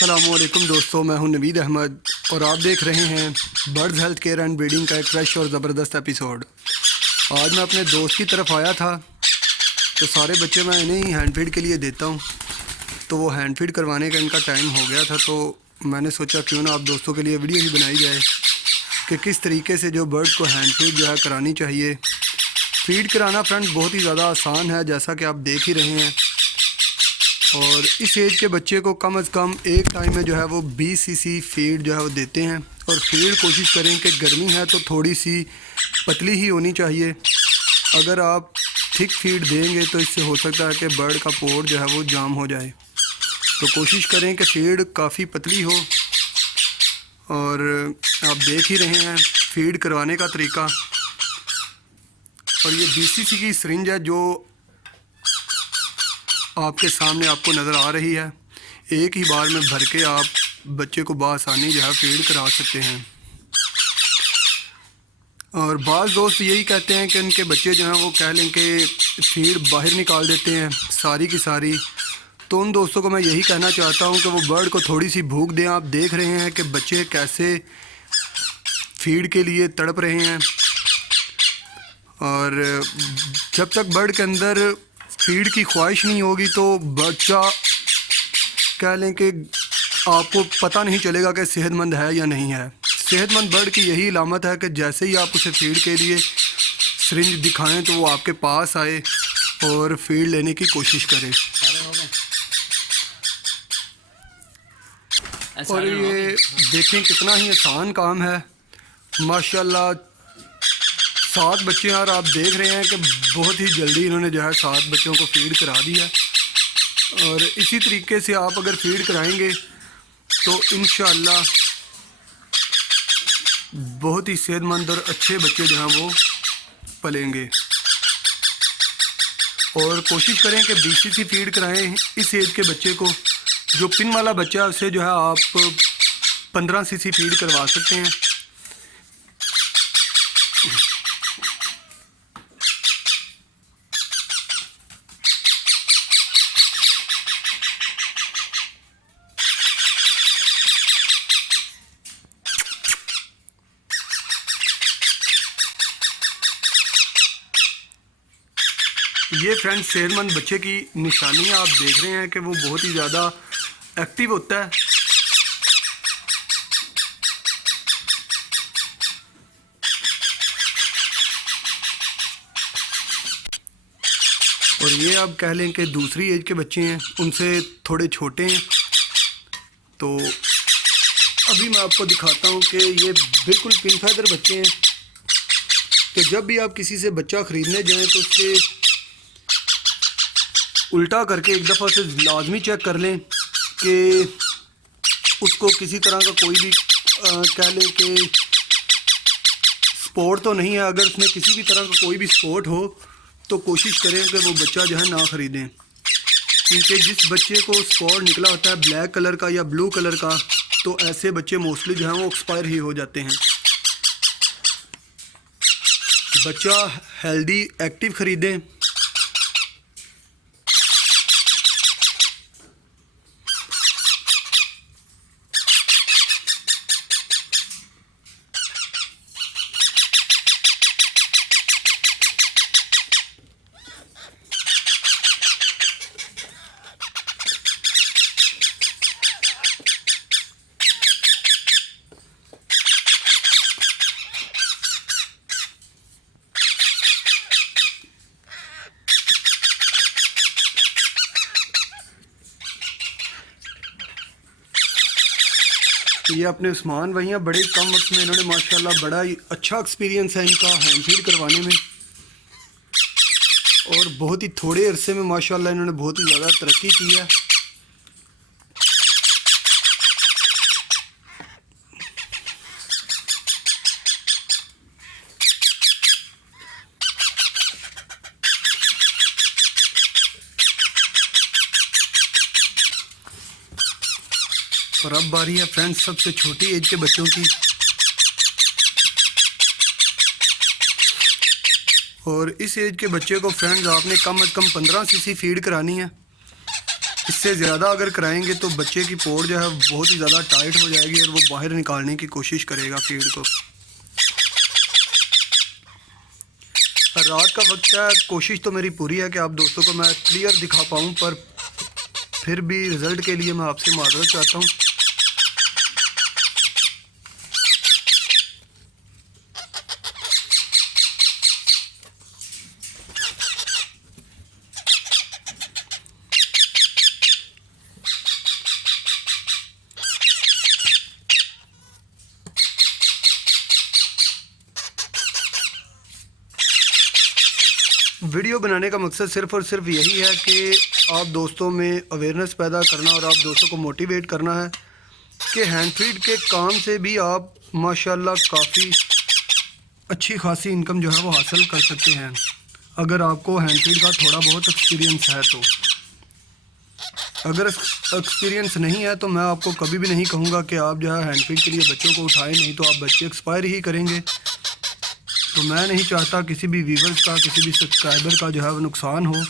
अस्सलामुअलैकुम दोस्तों, मैं हूं नवीद अहमद और आप देख रहे हैं birds health care and breeding का एक फ्रेश और ज़बरदस्त एपिसोड। आज मैं अपने दोस्त की तरफ आया था तो सारे बच्चे मैं इन्हें ही हैंड फीड के लिए देता हूं, तो वो हैंड फीड करवाने का इनका टाइम हो गया था। तो मैंने सोचा क्यों ना आप दोस्तों के लिए वीडियो ही बनाई जाए कि किस तरीके से जो बर्ड्स को हैंड फीड जो है करानी चाहिए। फीड कराना फ्रेंड्स बहुत ही ज़्यादा आसान है, जैसा कि आप देख ही रहे हैं। और इस एज के बच्चे को कम से कम एक टाइम में जो है वो 20 सीसी फीड जो है वो देते हैं। और फीड कोशिश करें कि गर्मी है तो थोड़ी सी पतली ही होनी चाहिए। अगर आप थिक फीड देंगे तो इससे हो सकता है कि बर्ड का पोट जो है वो जाम हो जाए। तो कोशिश करें कि फीड काफ़ी पतली हो। और आप देख ही रहे हैं फीड करवाने का तरीका। और ये 20 सीसी की सिरिंज है जो आपके सामने आपको नज़र आ रही है। एक ही बार में भर के आप बच्चे को बआसानी जो है फीड करा सकते हैं। और बाज़ दोस्त यही कहते हैं कि उनके बच्चे जो हैं वो कह लें कि फीड बाहर निकाल देते हैं सारी की सारी। तो उन दोस्तों को मैं यही कहना चाहता हूं कि वो बर्ड को थोड़ी सी भूख दें। आप देख रहे हैं कि बच्चे कैसे फीड के लिए तड़प रहे हैं। और जब तक बर्ड के अंदर फीड की ख्वाहिश नहीं होगी तो बच्चा कह लें कि आपको पता नहीं चलेगा कि सेहतमंद है या नहीं है। सेहतमंद बर्ड की यही अलामत है कि जैसे ही आप उसे फीड के लिए सिरिंज दिखाएं तो वो आपके पास आए और फीड लेने की कोशिश करे। और ये देखें कितना ही आसान काम है माशाल्लाह। 7 बच्चे हैं और आप देख रहे हैं कि बहुत ही जल्दी इन्होंने जो है 7 बच्चों को फीड करा दिया। और इसी तरीके से आप अगर फीड कराएंगे तो इंशाअल्लाह बहुत ही सेहतमंद और अच्छे बच्चे जो हैं वो पलेंगे। और कोशिश करें कि 20 सीसी फीड कराएं इस एज के बच्चे को। जो पिन वाला बच्चा है उसे जो है आप 15 सीसी फीड करवा सकते हैं। ये फ्रेंड्स सेहतमंद बच्चे की निशानी है। आप देख रहे हैं कि वो बहुत ही ज़्यादा एक्टिव होता है। और ये आप कह लें कि दूसरी एज के बच्चे हैं, उनसे थोड़े छोटे हैं। तो अभी मैं आपको दिखाता हूँ कि ये बिल्कुल पिन फैदर बच्चे हैं। तो जब भी आप किसी से बच्चा ख़रीदने जाएं तो उसके उल्टा करके एक दफ़ा से लाजमी चेक कर लें कि उसको किसी तरह का कोई भी कह लें कि स्पॉट तो नहीं है। अगर उसमें किसी भी तरह का कोई भी स्पॉट हो तो कोशिश करें कि वो बच्चा जो है ना ख़रीदें। क्योंकि जिस बच्चे को स्पॉट निकला होता है ब्लैक कलर का या ब्लू कलर का, तो ऐसे बच्चे मोस्टली जो हैं वो एक्सपायर ही हो जाते हैं। बच्चा हेल्दी एक्टिव ख़रीदें। ये अपने उस्मान भाई हैं, बड़े कम वक्त में इन्होंने माशाल्लाह बड़ा ही अच्छा एक्सपीरियंस है इनका हैंड फीड करवाने में। और बहुत ही थोड़े अरसे में माशाल्लाह इन्होंने बहुत ही ज़्यादा तरक्की की है। और अब बारी है फ्रेंड्स सबसे छोटी एज के बच्चों की। और इस एज के बच्चे को फ्रेंड्स आपने कम से कम 15 सीसी फीड करानी है। इससे ज़्यादा अगर कराएंगे तो बच्चे की पोर जो है बहुत ही ज़्यादा टाइट हो जाएगी और वो बाहर निकालने की कोशिश करेगा फीड को। रात का वक्त है, कोशिश तो मेरी पूरी है कि आप दोस्तों को मैं क्लियर दिखा पाऊँ, पर फिर भी रिज़ल्ट के लिए मैं आपसे माजरत चाहता हूँ। वीडियो बनाने का मकसद सिर्फ़ और सिर्फ यही है कि आप दोस्तों में अवेयरनेस पैदा करना और आप दोस्तों को मोटिवेट करना है कि हैंड फीड के काम से भी आप माशाल्लाह काफ़ी अच्छी खासी इनकम जो है वो हासिल कर सकते हैं, अगर आपको हैंड फीड का थोड़ा बहुत एक्सपीरियंस है तो। अगर एक्सपीरियंस नहीं है तो मैं आपको कभी भी नहीं कहूँगा कि आप जो है हैंड फीड के लिए बच्चों को उठाएं, नहीं तो आप बच्चे एक्सपायर ही करेंगे। तो मैं नहीं चाहता किसी भी व्यूवर्स का, किसी भी सब्सक्राइबर का जो है वो नुकसान हो।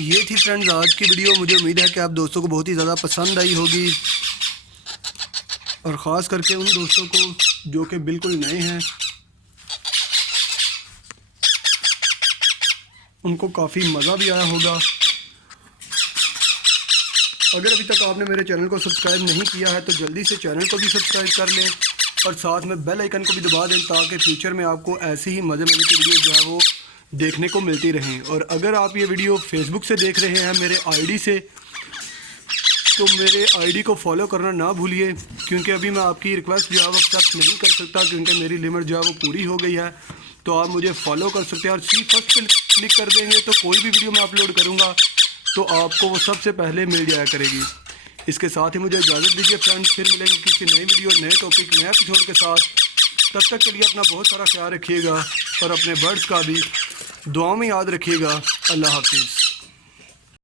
ये थी फ्रेंड्स आज की वीडियो। मुझे उम्मीद है कि आप दोस्तों को बहुत ही ज़्यादा पसंद आई होगी, और ख़ास करके उन दोस्तों को जो कि बिल्कुल नए हैं, उनको काफ़ी मज़ा भी आया होगा। अगर अभी तक आपने मेरे चैनल को सब्सक्राइब नहीं किया है तो जल्दी से चैनल को भी सब्सक्राइब कर लें और साथ में बेल आइकन को भी दबा दें, ताकि फ्यूचर में आपको ऐसी ही मज़े की वीडियो जो है वो देखने को मिलती रहें। और अगर आप ये वीडियो फेसबुक से देख रहे हैं मेरे आईडी से, तो मेरे आईडी को फॉलो करना ना भूलिए, क्योंकि अभी मैं आपकी रिक्वेस्ट जो है वो एक्सेप्ट नहीं कर सकता, क्योंकि मेरी लिमिट जो है वो पूरी हो गई है। तो आप मुझे फॉलो कर सकते हैं और सी फर्स्ट पे क्लिक कर देंगे तो कोई भी वीडियो मैं अपलोड करूँगा तो आपको वो सबसे पहले मिल जाया करेगी। इसके साथ ही मुझे इजाज़त दीजिए फ्रेंड्स, फिर मिलेंगे किसी नई वीडियो, नए टॉपिक, नए एपिसोड के साथ। तब तक के लिए अपना बहुत सारा ख्याल रखिएगा और अपने बर्ड्स का भी दुआ में याद रखिएगा। अल्लाह हाफिज़।